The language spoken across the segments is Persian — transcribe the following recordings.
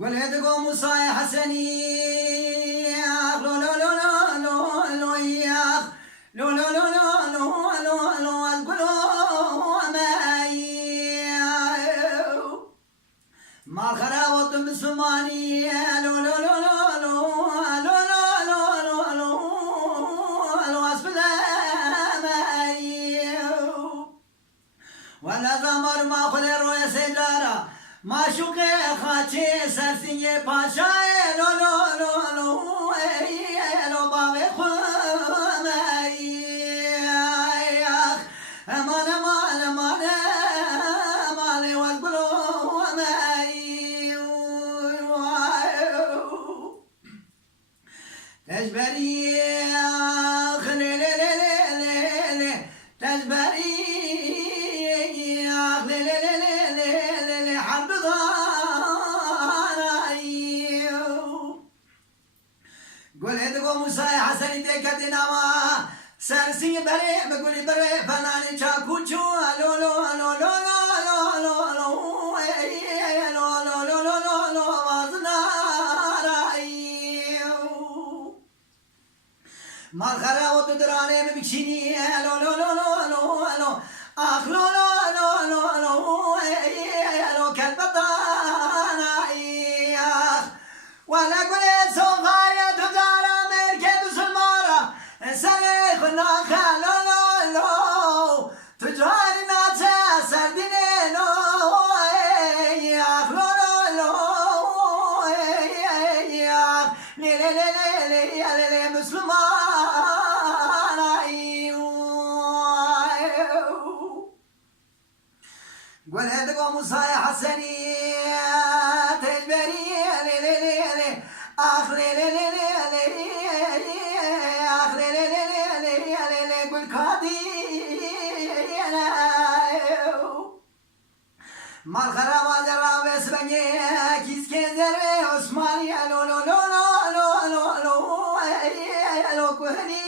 قلت قوم موسى حسني لو لو لو لو لو ياخ لو لو لو لو لو لو لو أقولوا ما خراوة بسماني لو لو لو لو لو لو لو لو لو لو أسفل ولا زمر ما خلر ويا سيدارا ما شوقي خاتي سرسيني باشاي لو لو لو لو لو بابي خماي امان امان امان امان والقلو ماي تجبري خلي تجبري موسى حسن تكتنا ما سرسي بري بقولي بري فناني شاكوشو لو لو لو لو لو لو لو لو لو لو لو لو لو وازنا رايو ما خراوة تدراني ببكشيني لو لو لو لو لو لو اخ لو لو لو لو لو لو كالبطانا ولا قولي سوغاية تجارة سلي خنا خالو لو لو تجاري ناتا سرديني لو ياخ لو لو ياخ لي لي لي لي لي لي مسلمان قول هدقو موسى حسني تجبري لي لي لي لي اخ لي لي لي لي ما الخرابة درا بسبني كيس كندري عثماني لو لو لو لو لو لو لو كهني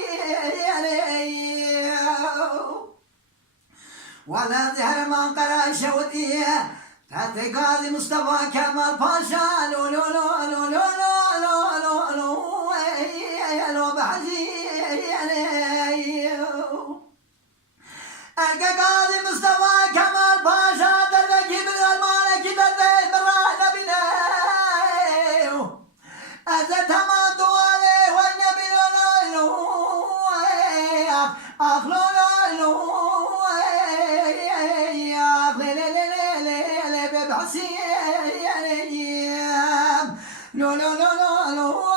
ولا زهر ما قرا شوتي تحت قاضي مصطفى كمال باشا لو لو لو لو لو لو لو لو لو بحجي ألقى قاضي مصطفى كمال باشا دربكي بالغلمانة كي دربي بالراحة بنا أزت همان دوالي والنبي لو لو أخ لو لو لو أخ لي لي لي لي لي ببحسي لو لو لو لو